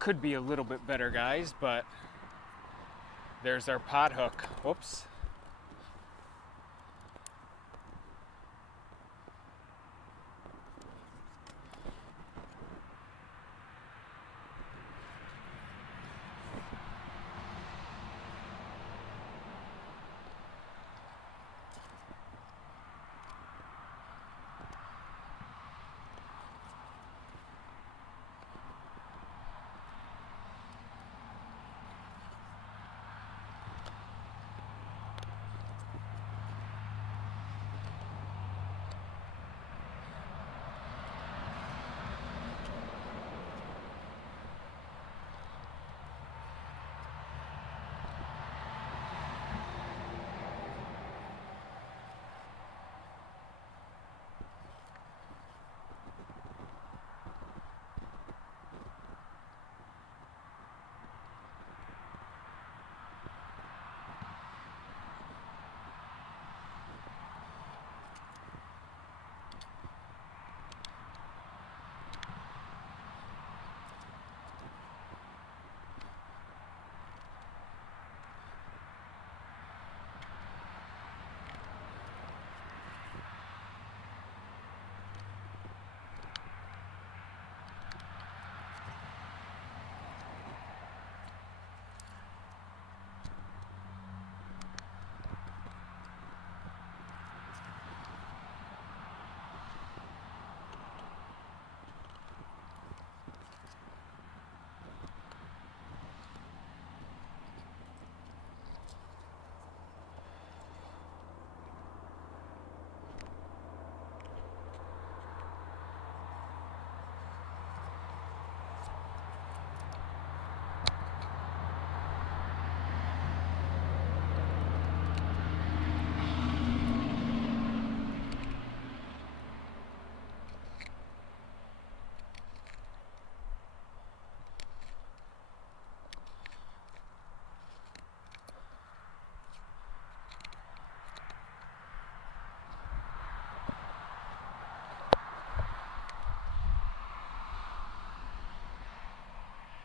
Could be a little bit better, guys, but there's our pot hook. Whoops.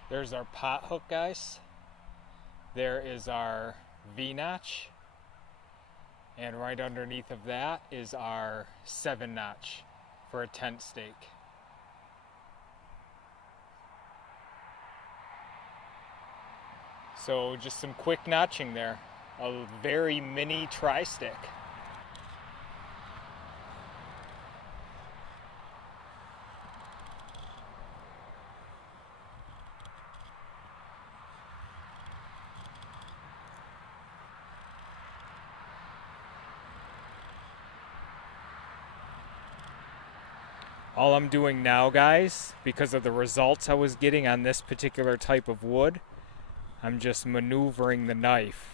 There's our pot hook, guys. There is our V-notch. And right underneath of that is our 7-notch for a tent stake. So just some quick notching there. A very mini tri-stick. All I'm doing now, guys, because of the results I was getting on this particular type of wood, I'm just maneuvering the knife,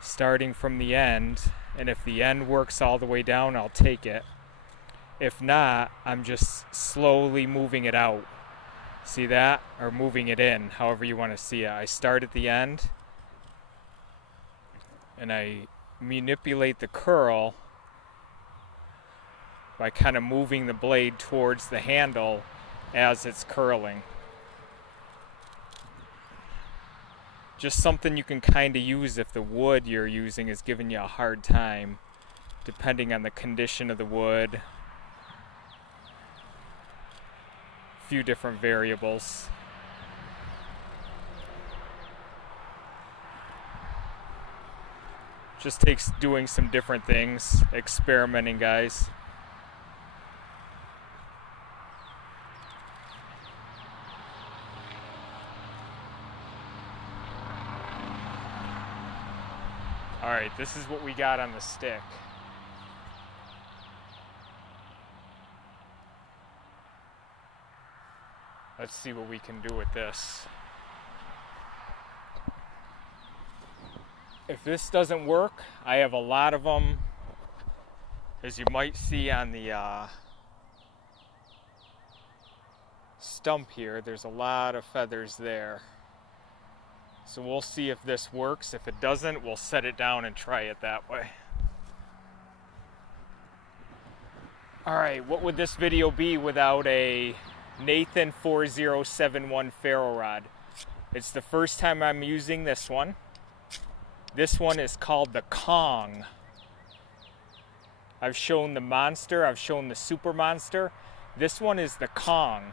starting from the end, and if the end works all the way down, I'll take it. If not, I'm just slowly moving it out. See that? Or moving it in, however you want to see it. I start at the end, and I manipulate the curl by kind of moving the blade towards the handle as it's curling. Just something you can kind of use if the wood you're using is giving you a hard time, depending on the condition of the wood. A few different variables. Just takes doing some different things, experimenting, guys. Alright, this is what we got on the stick. Let's see what we can do with this. If this doesn't work, I have a lot of them. As you might see on the stump here, there's a lot of feathers there. So we'll see if this works. If it doesn't, we'll set it down and try it that way. Alright, what would this video be without a Nathan 4071 ferro rod. It's the first time I'm using this one. This one is called the Kong. I've shown the Monster, I've shown the Super Monster. This one is the Kong.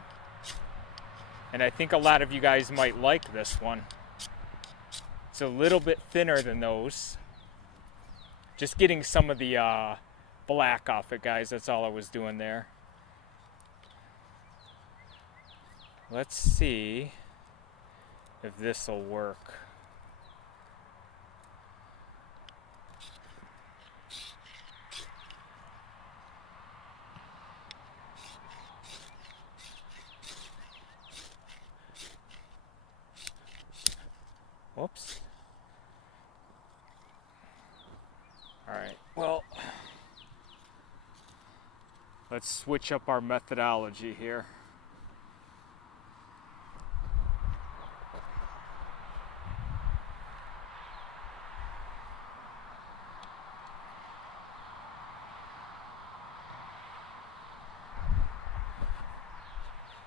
And I think a lot of you guys might like this one. It's a little bit thinner than those. Just getting some of the black off it, guys. That's all I was doing there. Let's see if this will work. Whoops. Alright, well, let's switch up our methodology here.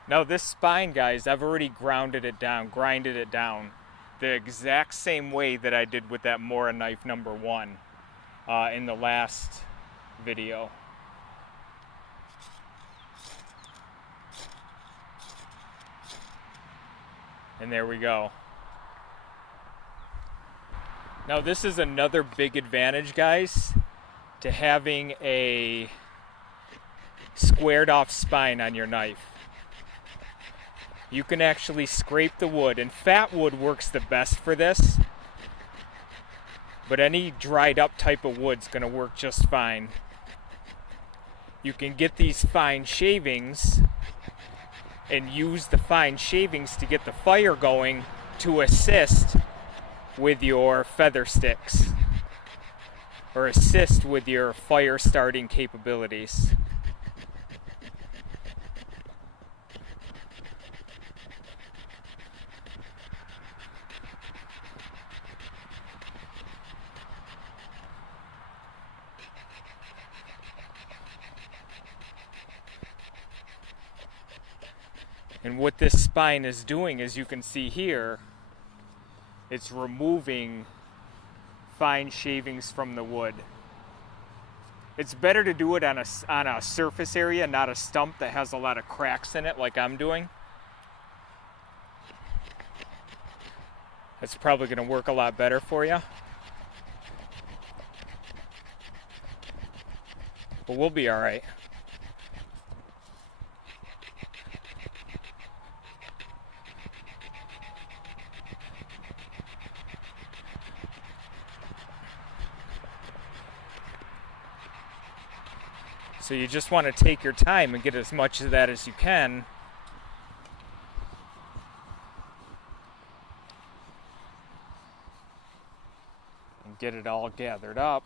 Now this spine, guys, I've already grinded it down the exact same way that I did with that Mora knife number 1 in the last video. And there we go. Now this is another big advantage, guys, to having a squared off spine on your knife. You can actually scrape the wood, and fat wood works the best for this, but any dried up type of wood's gonna work just fine. You can get these fine shavings and use the fine shavings to get the fire going to assist with your feather sticks or assist with your fire starting capabilities. And what this spine is doing, as you can see here, it's removing fine shavings from the wood. It's better to do it on a surface area, not a stump that has a lot of cracks in it like I'm doing. That's probably going to work a lot better for you. But we'll be all right. So you just want to take your time and get as much of that as you can. And get it all gathered up.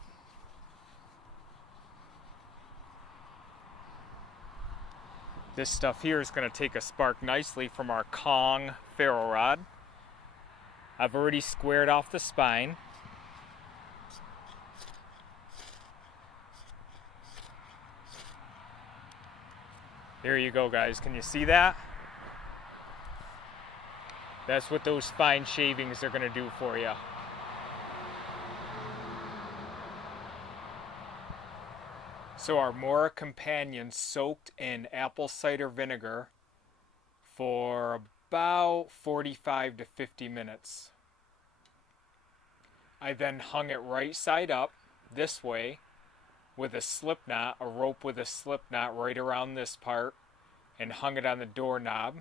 This stuff here is going to take a spark nicely from our Kong ferro rod. I've already squared off the spine. There you go, guys. Can you see that? That's what those fine shavings are going to do for you. So our Mora Companion soaked in apple cider vinegar for about 45 to 50 minutes. I then hung it right side up this way with a slip knot, a rope with a slip knot right around this part, and hung it on the doorknob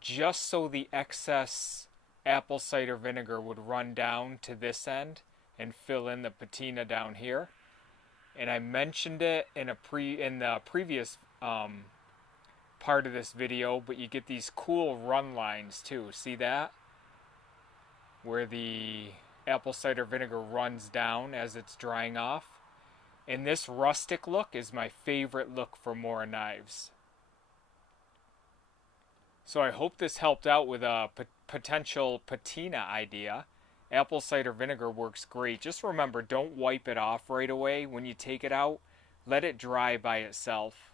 just so the excess apple cider vinegar would run down to this end and fill in the patina down here. And I mentioned it in the previous part of this video, but you get these cool run lines too. See that? Where the apple cider vinegar runs down as it's drying off. And this rustic look is my favorite look for Mora knives. So I hope this helped out with a potential patina idea. Apple cider vinegar works great. Just remember, don't wipe it off right away when you take it out. Let it dry by itself.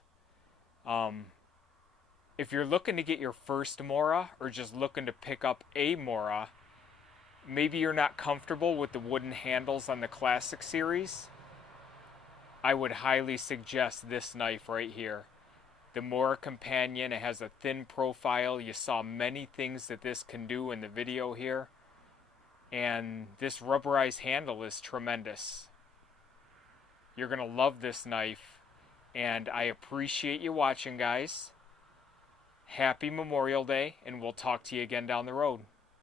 if you're looking to get your first Mora or just looking to pick up a Mora, maybe you're not comfortable with the wooden handles on the Classic series, I would highly suggest this knife right here. The Mora Companion. It has a thin profile. You saw many things that this can do in the video here. And this rubberized handle is tremendous. You're going to love this knife. And I appreciate you watching, guys. Happy Memorial Day, and we'll talk to you again down the road.